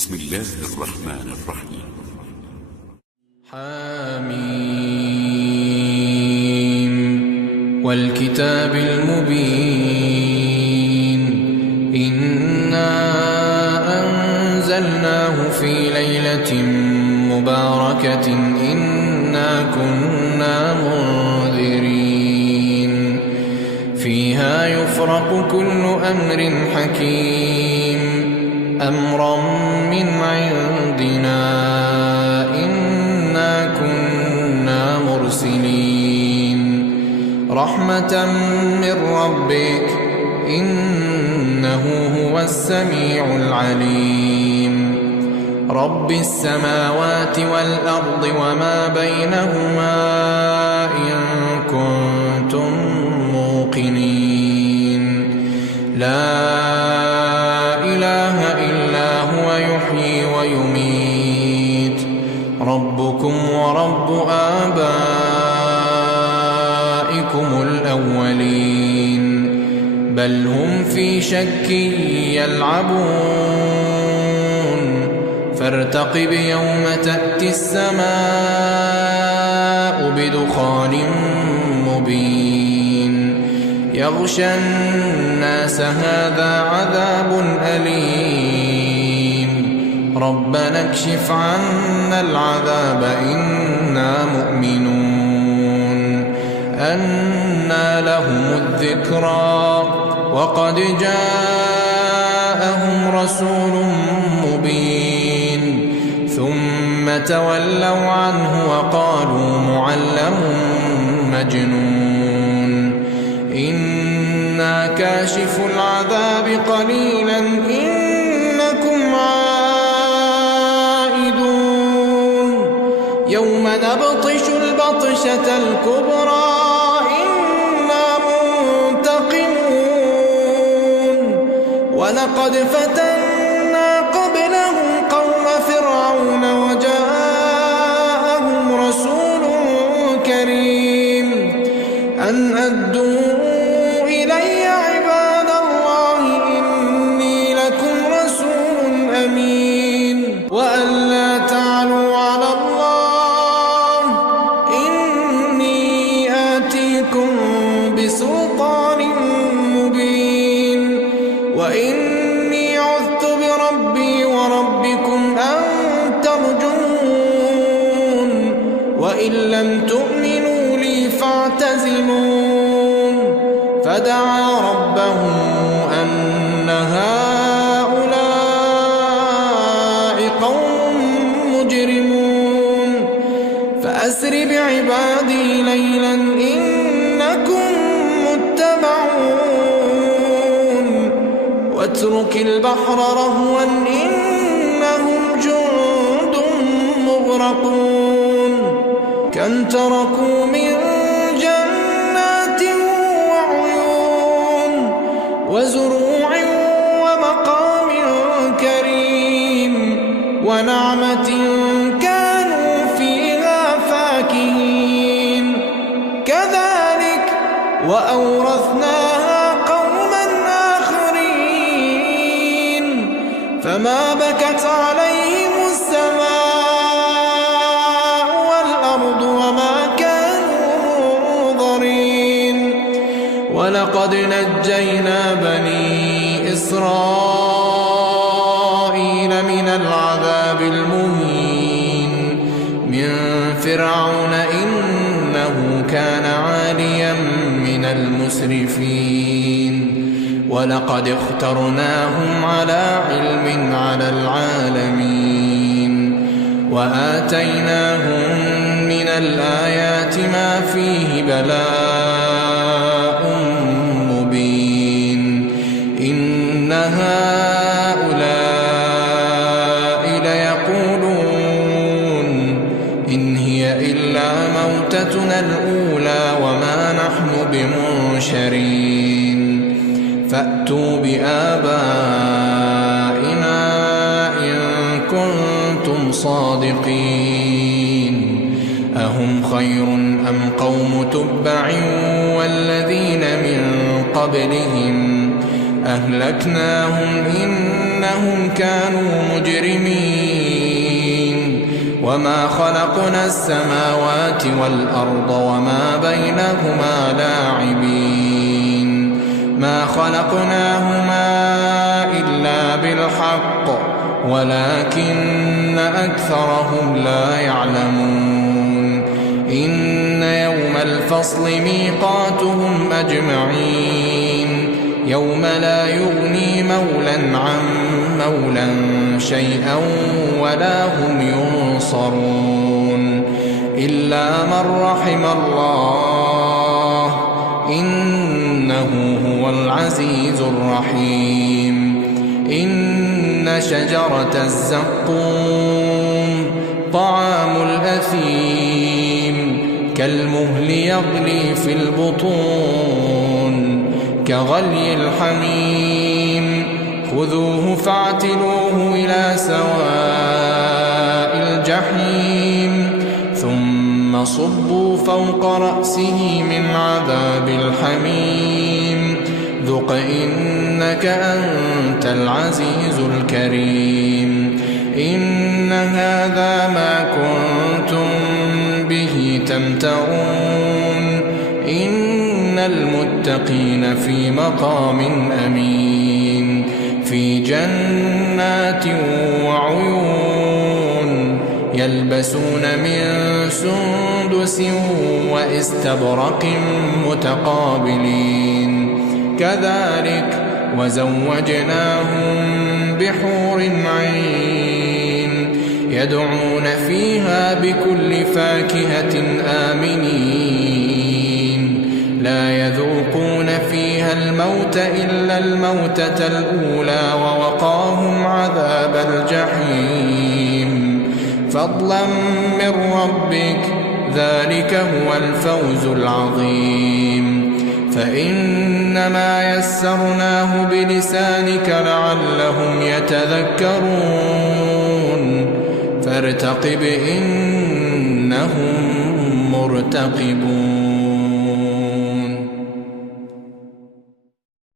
بسم الله الرحمن الرحيم. حميم والكتاب المبين إنا أنزلناه في ليلة مباركة إنا كنا منذرين فيها يفرق كل أمر حكيم أمرا من عندنا إنا كنا مرسلين رحمة من ربك إنه هو السميع العليم رب السماوات والأرض وما بينهما إن كنتم موقنين لا إله إلا هو يحيي ويميت ربكم ورب آبائكم الأولين بل هم في شك يلعبون فارتقب يوم تأتي السماء بدخان مبين يغشى الناس هذا عذاب أليم ربنا اكشف عنا العذاب إنا مؤمنون أنى لهم الذكرى وقد جاءهم رسول مبين ثم تولوا عنه وقالوا معلم مجنون إنا كاشف العذاب قليلا إنكم عائدون يوم نبطش البطشة الكبرى إنا منتقمون ولقد فتنا قبلهم قوم فرعون وجاءهم رسول كريم أن أدوا إلي عباد الله إني لكم رسول أمين وأن لا تعلوا على الله إني آتيكم بسلطان مبين وإني عذت بربي وربكم أن ترجمون وإن لم تؤمنوا لي فاعتزلون فدعا ربه أن هؤلاء قوم مجرمون فأسر بعبادي ليلا إنكم متبعون واترك البحر رهوا إنهم جند مغرقون كم تركوا من جنات وعيون وزروع ومقام كريم ونعمة كانوا فيها فاكهين كذلك وأورثناها قوما آخرين فما بكت عليهم السماء والأرض وما كانوا منظرين ولقد نجينا بني إسرائيل من العذاب المهين من فرعون إنه كان عاليا من المسرفين ولقد اخترناهم على علم على العالمين وآتيناهم من الآيات ما فيه بلاء مبين إن هؤلاء ليقولون إن هي إلا موتتنا الأولى وما نحن بمنشرين فأتوا بآبائنا إن كنتم صادقين أهم خير أم قوم تبع والذين من قبلهم أهلكناهم إنهم كانوا مجرمين وما خلقنا السماوات والأرض وما بينهما لاعبين ما خلقناهما إلا بالحق ولكن أكثرهم لا يعلمون إن يوم الفصل ميقاتهم أجمعين يوم لا يغني مولا عن مولا شيئا ولا هم ينصرون إلا من رحم الله إنه هو العزيز الرحيم إن شجرة الزقوم طعام الأثيم كالمهل يغلي في البطون كغلي الحميم خذوه فاعتلوه إلى سواء الجحيم ثم صبوا فوق رأسه من عذاب الحميم ذق إنك أنت العزيز الكريم إن هذا ما كنتم به تمترون إن المتقين في مقام أمين في جنات وعيون يلبسون من سندس واستبرق متقابلين كذلك وزوجناهم بحور عين يدعون فيها بكل فاكهة آمنين لا يذوقون فيها الموت إلا الموتة الأولى ووقاهم عذاب الجحيم فضلا من ربك ذلك هو الفوز العظيم فإنما يسرناه بلسانك لعلهم يتذكرون فارتقب إنهم مرتقبون